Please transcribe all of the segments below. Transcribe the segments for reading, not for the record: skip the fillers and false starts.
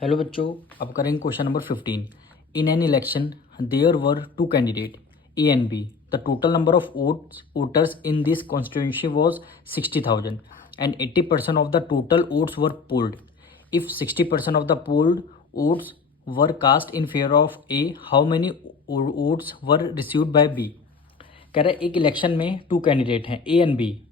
Hello बच्चों, अब करेंगे question number 15। In an election there were two candidate A and B. The total number of voters in this constituency was 60,000 and 80% of the total votes were polled. If 60% of the polled votes were cast in favour of A, how many votes were received by B. कह रहा है एक election में two candidate हैं ए and B,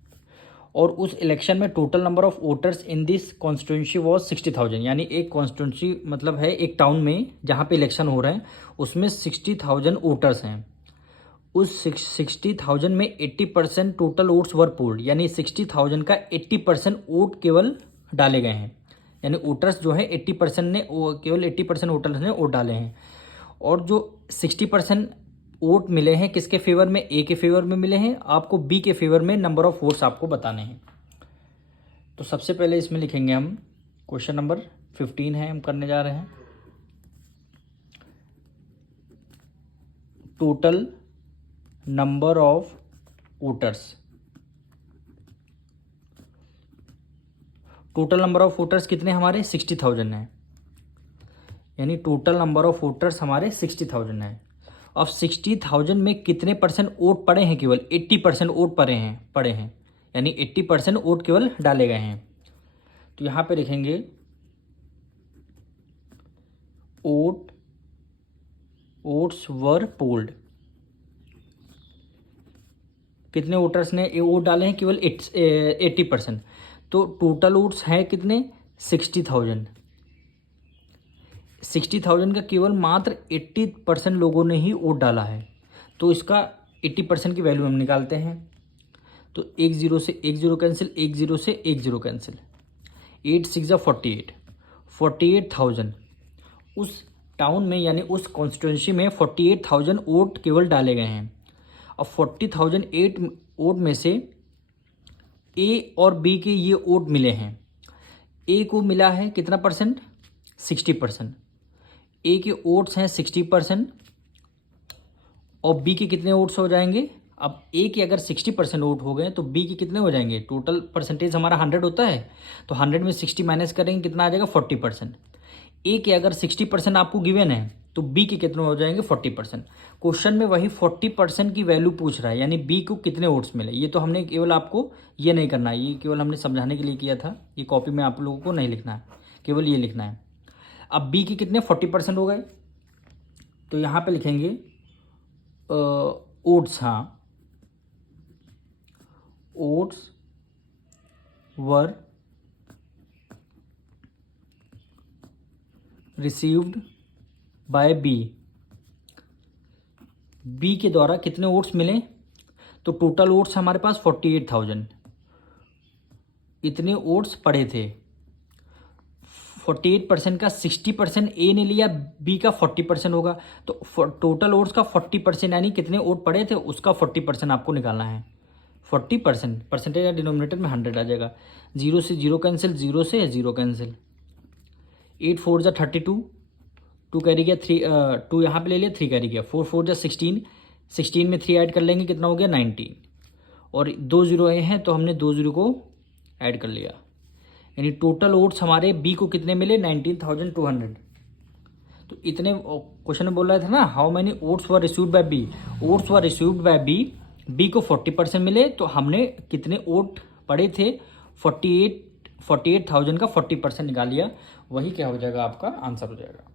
और उस election में total number of voters in this constituency was 60,000। यानी एक कॉन्स्टिट्यूंसी मतलब है एक टाउन में जहाँ पे इलेक्शन हो रहे हैं उसमें 60,000 वोटर्स हैं। उस 60,000 में 80% टोटल वोट्स वर पोल्ड, यानी 60,000 का 80% वोट केवल डाले गए हैं। यानी वोटर्स जो है 80% ने केवल 80% वोटर्स ने वोट डाले हैं, और जो 60% वोट मिले हैं किसके फेवर में, ए के फेवर में मिले हैं। आपको बी के फेवर में नंबर ऑफ वोट्स आपको बताने हैं। तो सबसे पहले इसमें लिखेंगे हम क्वेश्चन नंबर 15 है, हम करने जा रहे हैं। Total number of voters, total number of voters कितने हमारे 60,000 हैं। यानी टोटल नंबर ऑफ वोटर्स हमारे 60,000 हैं। अब 60,000 में कितने परसेंट वोट पड़े हैं, केवल 80% वोट पड़े हैं। यानी 80% वोट केवल डाले गए हैं। तो यहाँ पे लिखेंगे वोट्स वर पोल्ड। कितने वोटर्स ने वोट डाले हैं, केवल 80%। तो टोटल वोट्स हैं कितने 60,000। 60,000 का केवल मात्र 80% लोगों ने ही वोट डाला है। तो इसका 80% की वैल्यू हम निकालते हैं। तो एक जीरो से एक जीरो कैंसिल, एक जीरो से एक जीरो कैंसिल, 8 6 48, 48,000 उस टाउन में यानी उस कॉन्स्टिट्यूंसी में 48,000 वोट केवल डाले गए हैं। अब 40,008 वोट में से ए और बी के ये वोट मिले हैं। ए को मिला है कितना परसेंट, 60%। ए के वोट्स हैं 60%, और बी के कितने वोट्स हो जाएंगे। अब ए के अगर 60% वोट हो गए तो बी के कितने हो जाएंगे। टोटल परसेंटेज हमारा 100 होता है, तो 100 में 60 माइनस करेंगे कितना आ जाएगा 40%। ए के अगर 60% आपको गिवन है तो बी के कितने हो जाएंगे 40%। क्वेश्चन में वही 40% की वैल्यू पूछ रहा है, यानी बी को कितने वोट्स मिले। ये तो हमने केवल आपको ये नहीं करना है, ये केवल हमने समझाने के लिए किया था। ये कॉपी में आप लोगों को नहीं लिखना है, केवल ये लिखना है। अब बी के कितने 40% हो गए, तो यहाँ पे लिखेंगे वोट्स, हाँ votes were received by B. B के द्वारा कितने वोट्स मिले, तो टोटल वोट्स हमारे पास 48,000, इतने वोट्स पड़े थे। 48% का 60% ए ने लिया, बी का 40% होगा। तो टोटल वोट्स का 40% यानी कितने वोट पड़े थे उसका 40% आपको निकालना है। 40% परसेंटेज या डिनोमिनेटर में 100 आ जाएगा। जीरो से जीरो कैंसिल, जीरो से जीरो कैंसिल, 8 4 जा 32, 2 कैरी गया 3, 2 यहाँ पे ले लिया, 3 कैरी गया, 4 4 जा 16, 16 में 3 ऐड कर लेंगे कितना हो गया 19, और 2 जीरो हैं तो हमने 2 जीरो को ऐड कर लिया। यानी टोटल वोट्स हमारे बी को कितने मिले 19,200। तो इतने क्वेश्चन में बोल रहा था ना, how many votes were received by B. Votes were received by B, B को 40% मिले, तो हमने कितने वोट पड़े थे 48,000 का 40% निकाल लिया। वही क्या हो जाएगा, आपका आंसर हो जाएगा।